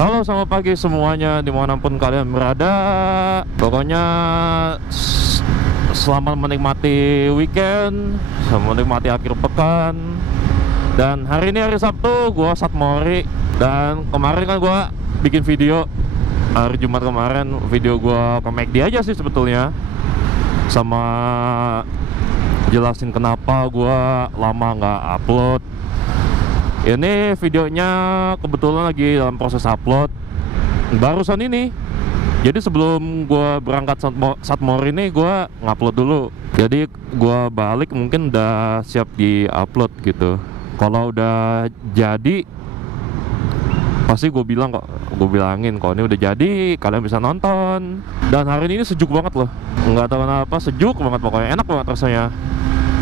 Halo, selamat pagi semuanya dimanapun kalian berada. Pokoknya selamat menikmati weekend, selamat menikmati akhir pekan. Dan hari ini hari Sabtu, gua Satmori. Dan kemarin kan gua bikin video hari Jumat kemarin, video gua ke McD aja sih sebetulnya, sama jelasin kenapa gua lama nggak upload. Ini videonya kebetulan lagi dalam proses upload barusan ini. Jadi sebelum gue berangkat Satmori ini gue ngupload dulu. Jadi gue balik mungkin udah siap di upload gitu. Kalau udah jadi pasti gue bilang kok, gue bilangin kalau ini udah jadi kalian bisa nonton. Dan hari ini sejuk banget loh, nggak tahu kenapa sejuk banget, pokoknya enak banget rasanya.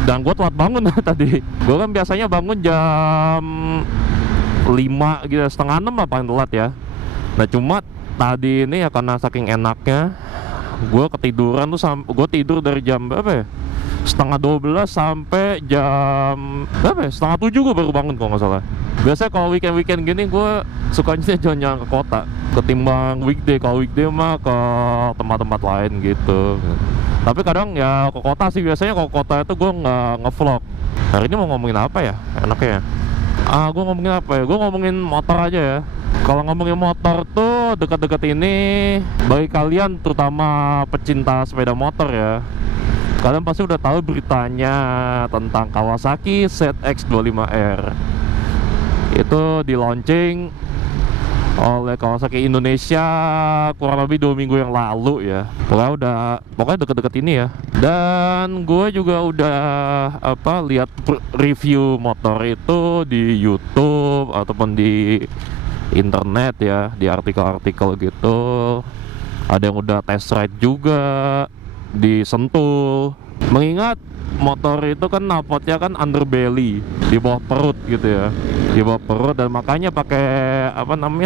Dan gue telat bangun tadi. Gue kan biasanya bangun jam 5 gitu, setengah 6 lah paling telat ya. Nah cuma tadi ini ya karena saking enaknya gue ketiduran tuh, gue tidur dari jam berapa ya, setengah 12 sampai jam berapa ya, setengah 7 gue baru bangun kalau nggak salah. Biasanya kalau weekend gini gue sukanya jalan-jalan ke kota ketimbang weekday. Kalau weekday mah ke tempat-tempat lain gitu. Tapi kadang ya ke kota sih, biasanya kalau kota itu gue nggak ngevlog. Hari ini mau ngomongin apa ya enaknya? Gue ngomongin apa ya? Gue ngomongin motor aja ya. Kalau ngomongin motor tuh dekat-dekat ini, bagi kalian terutama pecinta sepeda motor ya, kalian pasti udah tahu beritanya tentang Kawasaki ZX25R. Itu di launching oleh Kawasaki Indonesia kurang lebih 2 minggu yang lalu ya. Pokoknya deket-deket ini ya. Dan gue juga udah lihat review motor itu di YouTube ataupun di internet ya, di artikel-artikel gitu. Ada yang udah test ride juga di Sentul. Mengingat motor itu kan knalpotnya kan underbelly, di bawah perut gitu ya, di bawah perut, dan makanya pakai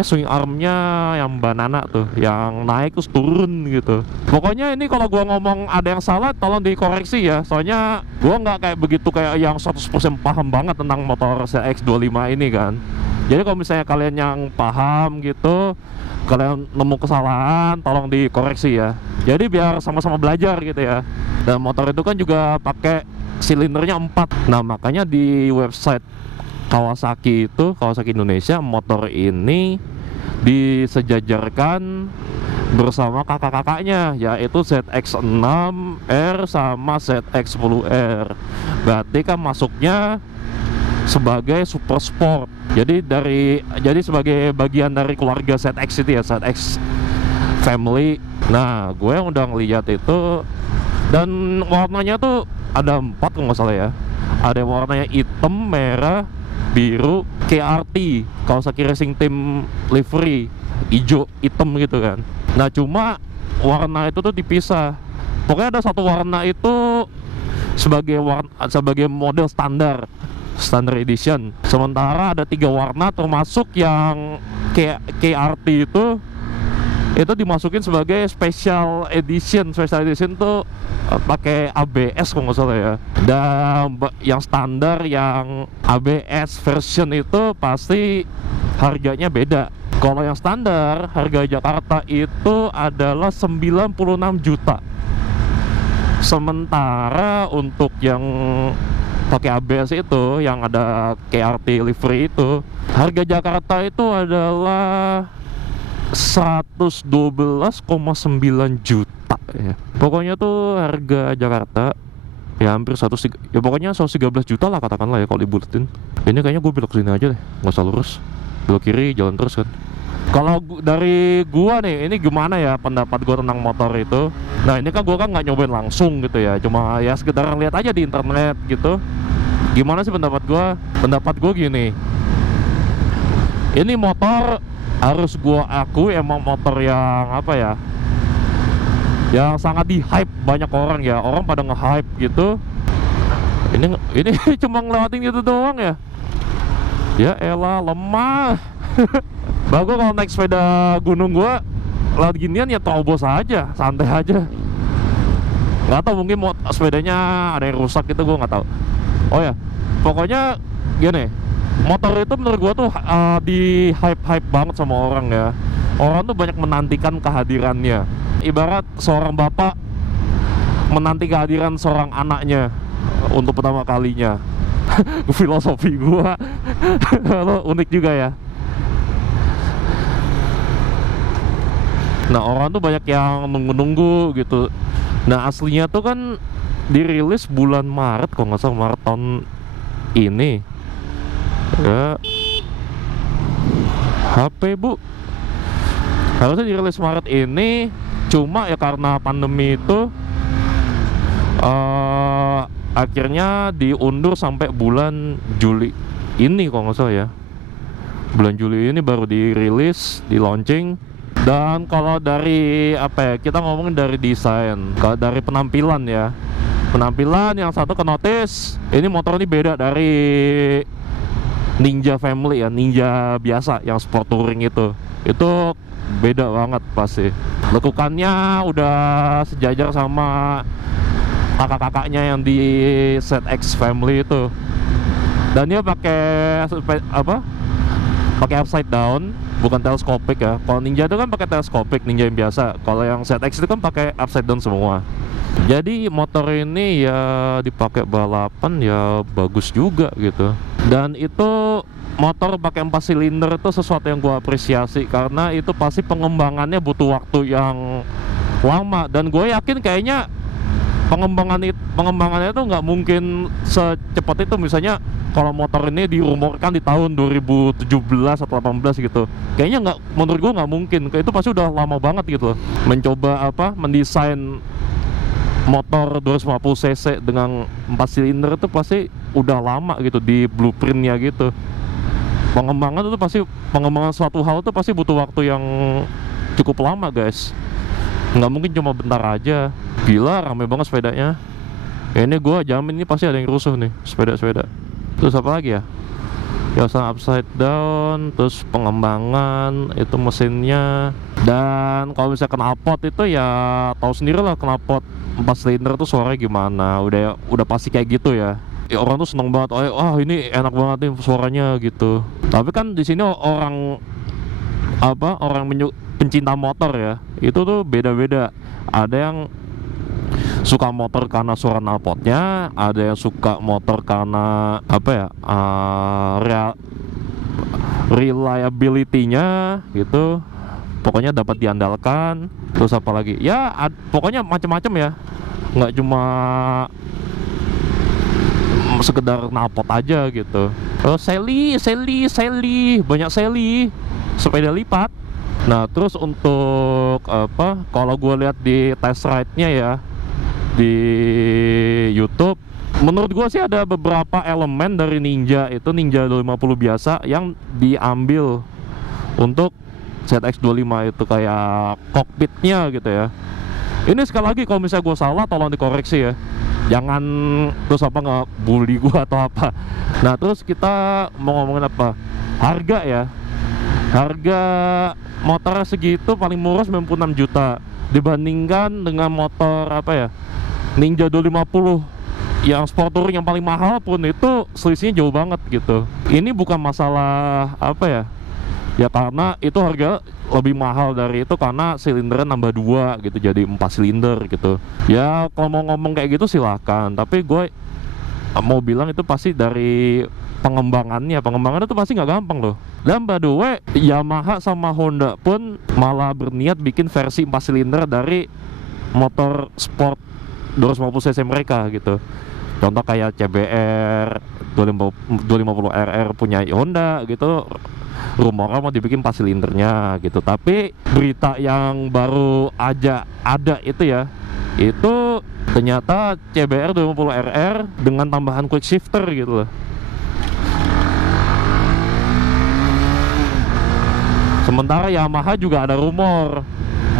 swing armnya yang banana tuh, yang naik terus turun gitu. Pokoknya ini kalau gua ngomong ada yang salah tolong dikoreksi ya, soalnya gua nggak kayak begitu kayak yang 100% paham banget tentang motor CX25 ini kan. Jadi kalau misalnya kalian yang paham gitu, kalian nemu kesalahan tolong dikoreksi ya. Jadi biar sama-sama belajar gitu ya. Dan motor itu kan juga pakai silindernya 4. Nah makanya di website Kawasaki itu, Kawasaki Indonesia, motor ini disejajarkan bersama kakak-kakaknya, yaitu ZX6R sama ZX10R. Berarti kan masuknya sebagai super sport. Jadi sebagai bagian dari keluarga ZX itu ya, ZX family. Nah gue yang udah ngeliat itu, dan warnanya tuh ada 4 kalau nggak salah ya. Ada warnanya hitam, merah, biru, KRT Kawasaki Racing Team livery, hijau hitam gitu kan. Nah cuma warna itu tuh dipisah. Pokoknya ada satu warna itu sebagai model standar edition. Sementara ada 3 warna termasuk yang KRT itu dimasukin sebagai special edition. Special edition tuh pakai ABS kalau nggak salah ya. Dan yang standar, yang ABS version itu pasti harganya beda. Kalau yang standar harga Jakarta itu adalah 96 juta. Sementara untuk yang pakai ABS itu, yang ada KRT livery itu, harga Jakarta itu adalah 112,9 juta ya. Pokoknya tuh harga Jakarta ya hampir 113 juta lah katakanlah ya kalau dibuletin. Ini kayaknya gue belok sini aja deh, nggak usah lurus, belok kiri jalan terus kan. Kalau dari gua nih, ini gimana ya pendapat gua tentang motor itu? Nah ini kan gua kan nggak nyobain langsung gitu ya, cuma ya sekedar lihat aja di internet gitu. Gimana sih pendapat gua? Pendapat gua gini, ini motor harus gua akui emang motor yang yang sangat di-hype banyak orang ya. Orang pada nge-hype gitu. Ini cuma ngelewatin gitu doang ya. Ya elah, lemah. Bagus kalau naik sepeda gunung gua lewat ginian ya terobos aja, santai aja. Nggak tahu, mungkin sepedanya ada yang rusak gitu, gua nggak tahu. Oh ya, pokoknya gini, motor itu menurut gua tuh di hype banget sama orang ya. Orang tuh banyak menantikan kehadirannya. Ibarat seorang bapak menanti kehadiran seorang anaknya untuk pertama kalinya. Filosofi gua lo unik juga ya. Nah, orang tuh banyak yang nunggu-nunggu gitu. Nah, aslinya tuh kan dirilis bulan Maret, kalau nggak salah Maret tahun ini ya. HP bu harusnya dirilis Maret ini, cuma ya karena pandemi itu akhirnya diundur sampai bulan Juli ini kalau nggak salah ya. Bulan Juli ini baru dirilis, di launching. Dan kalau dari apa ya, kita ngomongin dari desain, kalau dari penampilan ya, penampilan yang satu ke notice, ini motor ini beda dari Ninja Family ya, Ninja biasa yang sport touring itu beda banget pasti. Lekukannya udah sejajar sama kakak-kakaknya yang di ZX Family itu. Dan dia pakai apa? Pakai upside down, bukan teleskopik ya. Kalau Ninja itu kan pakai teleskopik, Ninja yang biasa. Kalau yang ZX itu kan pakai upside down semua. Jadi motor ini ya dipakai balapan ya bagus juga gitu. Dan itu motor pakai 4 silinder itu sesuatu yang gua apresiasi, karena itu pasti pengembangannya butuh waktu yang lama. Dan gue yakin kayaknya pengembangannya itu nggak mungkin secepat itu. Misalnya kalau motor ini dirumorkan di tahun 2017 atau 18 gitu, kayaknya nggak, menurut gue nggak mungkin. Itu pasti udah lama banget gitu loh. Mencoba mendesain motor 250 cc dengan 4 silinder itu pasti udah lama gitu di blueprintnya gitu. Pengembangan suatu hal itu pasti butuh waktu yang cukup lama guys. Nggak mungkin cuma bentar aja. Gila rame banget sepedanya. Ini gue jamin ini pasti ada yang rusuh nih sepeda-sepeda. Terus apa lagi ya? Kiosang upside down, terus pengembangan itu mesinnya. Dan kalau misalnya knalpot itu ya tahu sendiri lah, knalpot 4 silinder tuh suaranya gimana. Udah pasti kayak gitu ya. Orang tuh seneng banget, ini enak banget nih suaranya gitu. Tapi kan di sini orang pencinta motor ya, itu tuh beda-beda. Ada yang suka motor karena suara knalpotnya, ada yang suka motor karena reliability-nya gitu. Pokoknya dapat diandalkan. Terus apa lagi? Ya pokoknya macam-macam ya. Nggak cuma sekedar knalpot aja gitu. Sally, banyak Sally, sepeda lipat. Nah, terus untuk kalau gue lihat di test ride-nya ya di YouTube, menurut gue sih ada beberapa elemen dari Ninja 250 biasa yang diambil untuk ZX25 itu, kayak cockpitnya gitu ya. Ini sekali lagi kalau misalnya gue salah tolong dikoreksi ya. Jangan terus nge-bully gue atau apa. Nah, terus kita mau ngomongin apa? Harga ya. Harga motor segitu paling murah 96 juta dibandingkan dengan motor Ninja 250 yang sport touring yang paling mahal pun itu selisihnya jauh banget gitu. Ini bukan masalah ya karena itu harga lebih mahal dari itu karena silindernya nambah 2 gitu, jadi 4 silinder gitu. Ya kalau mau ngomong kayak gitu silahkan, tapi gue mau bilang itu pasti dari pengembangan itu pasti nggak gampang loh. Dan by the way, Yamaha sama Honda pun malah berniat bikin versi 4 silinder dari motor sport 250 cc mereka gitu. Contoh kayak CBR 250 RR punya Honda gitu, rumornya mau dibikin 4 silindernya gitu. Tapi berita yang baru aja ada itu ya, itu ternyata CBR 250 RR dengan tambahan quick shifter gitu loh. Sementara Yamaha juga ada rumor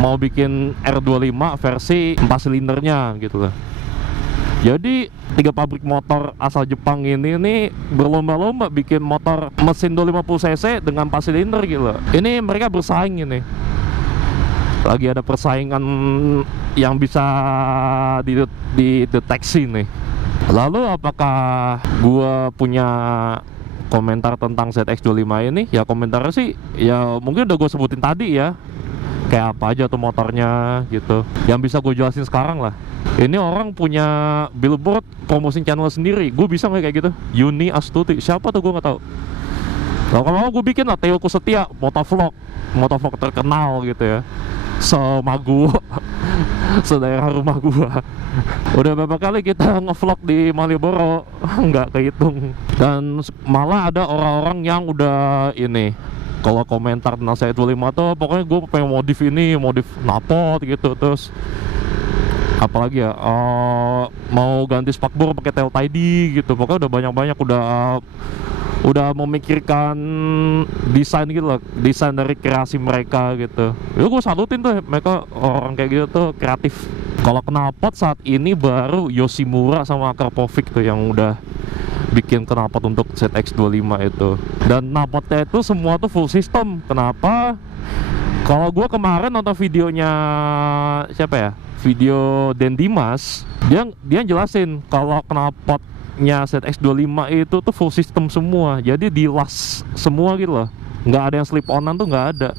mau bikin R25 versi 4 silindernya gitu loh. Jadi 3 pabrik motor asal Jepang ini nih berlomba-lomba bikin motor mesin 250 cc dengan 4 silinder gitu loh. Ini mereka bersaing ini. Lagi ada persaingan yang bisa dideteksi nih. Lalu apakah gua punya komentar tentang ZX25 ini, ya komentarnya sih ya mungkin udah gue sebutin tadi ya, kayak apa aja tuh motornya gitu, yang bisa gue jelasin sekarang lah. Ini orang punya billboard promosiin channel sendiri, gue bisa nggak kayak gitu? Yuni Astuti, siapa tuh gue nggak tahu. Kalau gue bikin lah Theo Kusetia, motovlog terkenal gitu ya, semagu sedaerah rumah gua. Udah beberapa kali kita ngevlog di Malioboro, nggak kehitung. Dan malah ada orang-orang yang udah ini, kalau komentar tentang saya 25 tuh pokoknya gue pengen modif ini, modif knalpot gitu, terus apalagi ya, mau ganti spakbor pakai tail tidy gitu. Pokoknya udah banyak-banyak, udah memikirkan desain gitu loh, desain dari kreasi mereka gitu. Ya gue salutin tuh mereka, orang kayak gitu tuh kreatif. Kalau knalpot saat ini baru Yoshimura sama Karpovic tuh yang udah bikin knalpot untuk ZX25 itu. Dan knalpotnya itu semua tuh full system. Kenapa? Kalau gue kemarin nonton videonya siapa ya, video Den Dimas, dia jelasin kalau knalpotnya ZX25 itu tuh full system semua, jadi di las semua gitu loh, nggak ada yang slip onan tuh, nggak ada.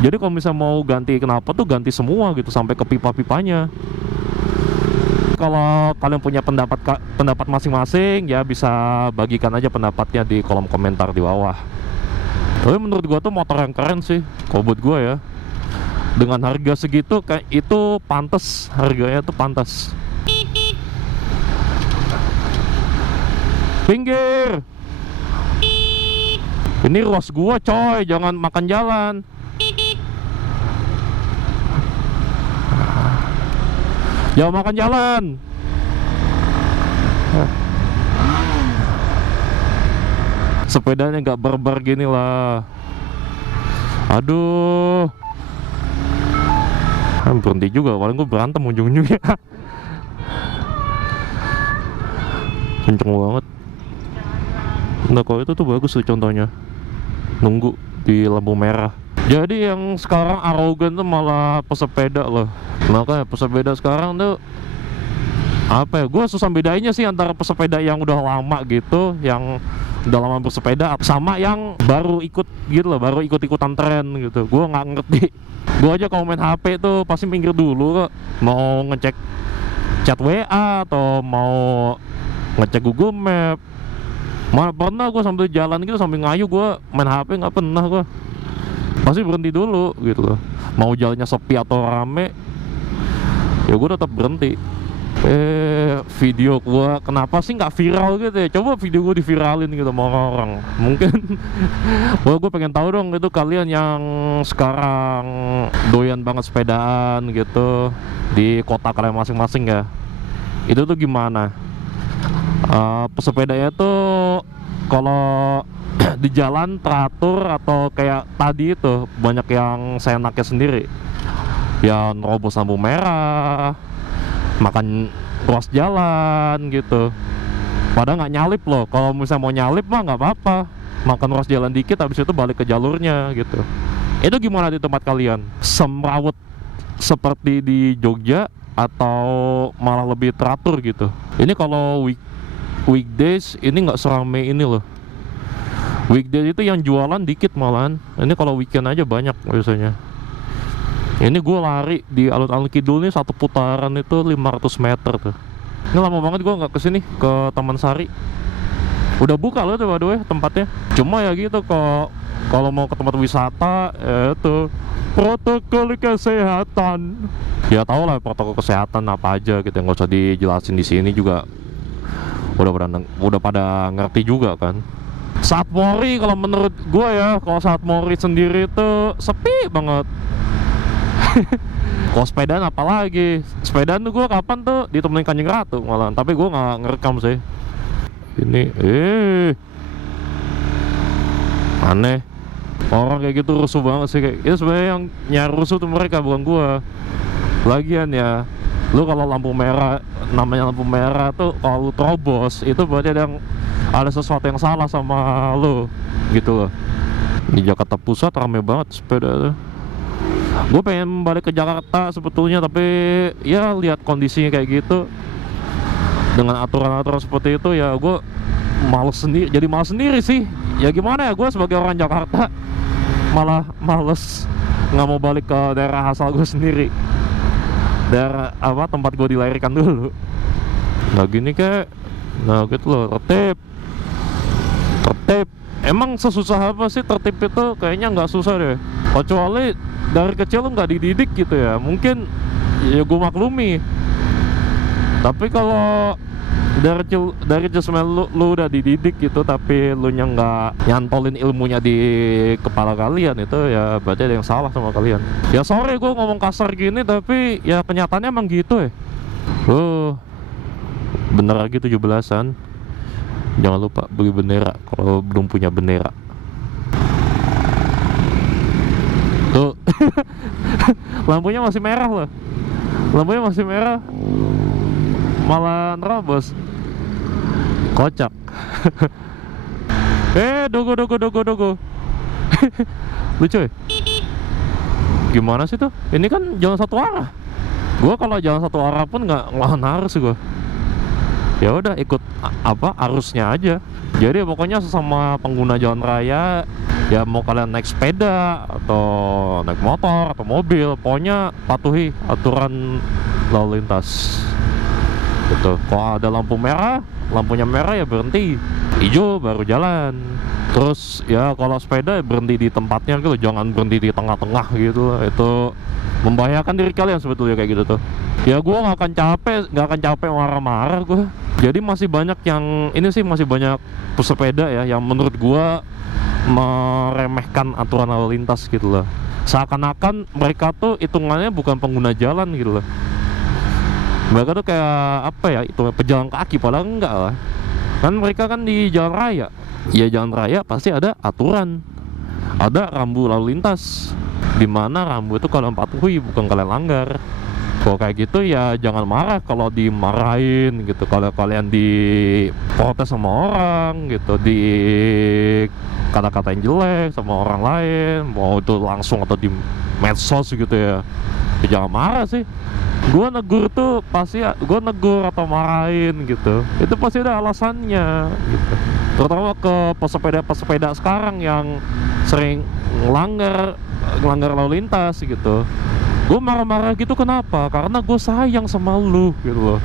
Jadi kalau misalnya mau ganti knalpot tuh ganti semua gitu sampai ke pipa-pipanya. Kalau kalian punya pendapat masing-masing ya bisa bagikan aja pendapatnya di kolom komentar di bawah. Tapi menurut gua tuh motor yang keren sih, kalau buat gua ya. Dengan harga segitu kayak itu pantas, harganya tuh pantas. Pinggir. Ini ruas gua coy, jangan makan jalan. Jangan makan jalan. Sepedanya nggak barbar gini lah. Aduh. Berhenti juga, paling gue berantem ujung-ujungnya. Kenceng banget. Nah kalau itu tuh bagus tuh contohnya, nunggu di lampu merah. Jadi yang sekarang arogan tuh malah pesepeda loh. Makanya pesepeda sekarang tuh apa ya, gue susah bedainnya sih antara pesepeda yang udah lama gitu, yang udah lama bersepeda, sama yang baru ikut gitu loh, baru ikut-ikutan tren gitu. Gue nggak ngerti. Gue aja kalau main HP tuh pasti pinggir dulu kok, mau ngecek chat WA atau mau ngecek Google Map. Mana pernah gue sambil jalan gitu sambil ngayu gue main HP, nggak pernah gue. Pasti berhenti dulu gitu loh. Mau jalannya sepi atau rame, ya gue tetap berhenti. Video gue kenapa sih nggak viral gitu ya? Coba video gue diviralin gitu sama orang-orang. Mungkin gue pengen tahu dong itu kalian yang sekarang doyan banget sepedaan gitu di kota kalian masing-masing ya. Itu tuh gimana? Pesepedanya tuh kalau di jalan teratur atau kayak tadi itu banyak yang seenaknya sendiri, ya nerobos lampu merah, makan ruas jalan gitu. Padahal nggak nyalip loh. Kalau misalnya mau nyalip mah nggak apa-apa, makan ruas jalan dikit habis itu balik ke jalurnya gitu. Itu gimana di tempat kalian? Semrawut seperti di Jogja atau malah lebih teratur gitu? Ini kalau weekdays ini nggak seramai ini loh. Weekdays itu yang jualan dikit malahan. Ini kalau weekend aja banyak biasanya. Ini gue lari di alun-alun kidul nih, satu putaran itu 500 meter tuh. Ini lama banget gue nggak kesini, ke Taman Sari. Udah buka loh tuh by the way tempatnya. Cuma ya gitu, kalau mau ke tempat wisata itu protokol kesehatan. Ya tau lah protokol kesehatan apa aja gitu, nggak usah dijelasin di sini juga. Udah pada ngerti juga kan. Saat Mori kalau menurut gue ya, kalau saat Mori sendiri tuh sepi banget. Kalau sepedaan apalagi, sepedaan tuh gue kapan tuh ditemenin Kanjeng Ratu malah, tapi gue nggak ngerekam sih. Ini aneh, orang kayak gitu rusuh banget sih. Kayak itu sebenarnya yang nyari rusuh tuh mereka, bukan gue. Lagian ya, lu kalau lampu merah, namanya lampu merah tuh kalau lu terobos itu berarti ada sesuatu yang salah sama lu gitu loh. Di Jakarta Pusat rame banget sepeda tuh. Gue pengen balik ke Jakarta sebetulnya, tapi ya lihat kondisinya kayak gitu dengan aturan-aturan seperti itu ya gue jadi males sendiri sih. Ya gimana ya, gue sebagai orang Jakarta malah males, nggak mau balik ke daerah asal gue sendiri, daerah apa tempat gue dilahirkan dulu. Nah gini kayak, nah gitu loh, tertib. Emang sesusah apa sih tertib itu? Kayaknya nggak susah deh, kecuali dari kecil lu nggak dididik gitu ya. Mungkin ya gue maklumi, tapi kalau dari kecil sebenarnya lu udah dididik gitu, tapi lu nya nggak nyantolin ilmunya di kepala kalian, itu ya berarti ada yang salah sama kalian. Ya sorry gue ngomong kasar gini, tapi ya kenyataannya emang gitu ya. Bener lagi 17-an. Jangan lupa beli bendera kalau belum punya bendera. Tuh. Lampunya masih merah loh. Lampunya masih merah, malah nerobos. Kocak. Dogo. Lucu ya? Gimana sih tuh? Ini kan jalan satu arah. Gua kalau jalan satu arah pun nggak ngelawan arus gua. Ya udah ikut arusnya aja. Jadi pokoknya sesama pengguna jalan raya, ya mau kalian naik sepeda atau naik motor atau mobil, pokoknya patuhi aturan lalu lintas gitu. Kalau ada lampu merah, lampunya merah ya berhenti, hijau baru jalan. Terus ya kalau sepeda ya berhenti di tempatnya gitu, jangan berhenti di tengah-tengah gitu. Itu membahayakan diri kalian sebetulnya kayak gitu tuh. Ya gue nggak akan capek marah-marah gue. Jadi masih banyak masih banyak pesepeda ya yang menurut gue meremehkan aturan lalu lintas gitu loh. Seakan-akan mereka tuh hitungannya bukan pengguna jalan gitu loh. Mereka tuh kayak apa ya, itu pejalan kaki, padahal enggak lah. Kan mereka kan di jalan raya. Ya jalan raya pasti ada aturan, ada rambu lalu lintas, dimana rambu itu kalian patuhi, bukan kalian langgar. Kalau kayak gitu ya jangan marah kalau dimarahin gitu, kalau kalian diprotes sama orang gitu, di kata-katain jelek sama orang lain, mau itu langsung atau di medsos gitu ya jangan marah sih. Gue negur tuh pasti, gue negur atau marahin gitu, itu pasti ada alasannya gitu. Terutama ke pesepeda sekarang yang sering ngelanggar lalu lintas gitu. Gue marah-marah gitu kenapa? Karena gue sayang sama lu gitu loh.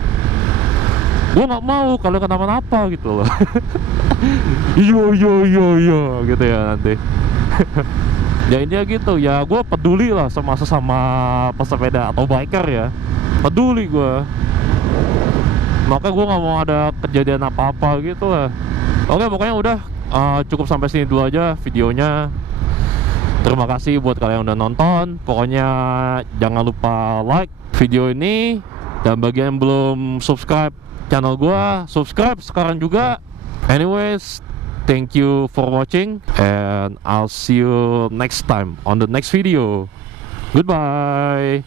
Gue nggak mau kalau kenapa-napa gitu loh. yo gitu ya nanti. Ya ini ya gitu ya, gue peduli lah sama sesama pesepeda atau biker ya, peduli gue. Maka gue nggak mau ada kejadian apa-apa gitu lah. Oke, pokoknya udah cukup sampai sini dulu aja videonya. Terima kasih buat kalian yang udah nonton. Pokoknya jangan lupa like video ini, dan bagi yang belum subscribe channel gua, subscribe sekarang juga. Anyways, thank you for watching, and I'll see you next time on the next video. Goodbye.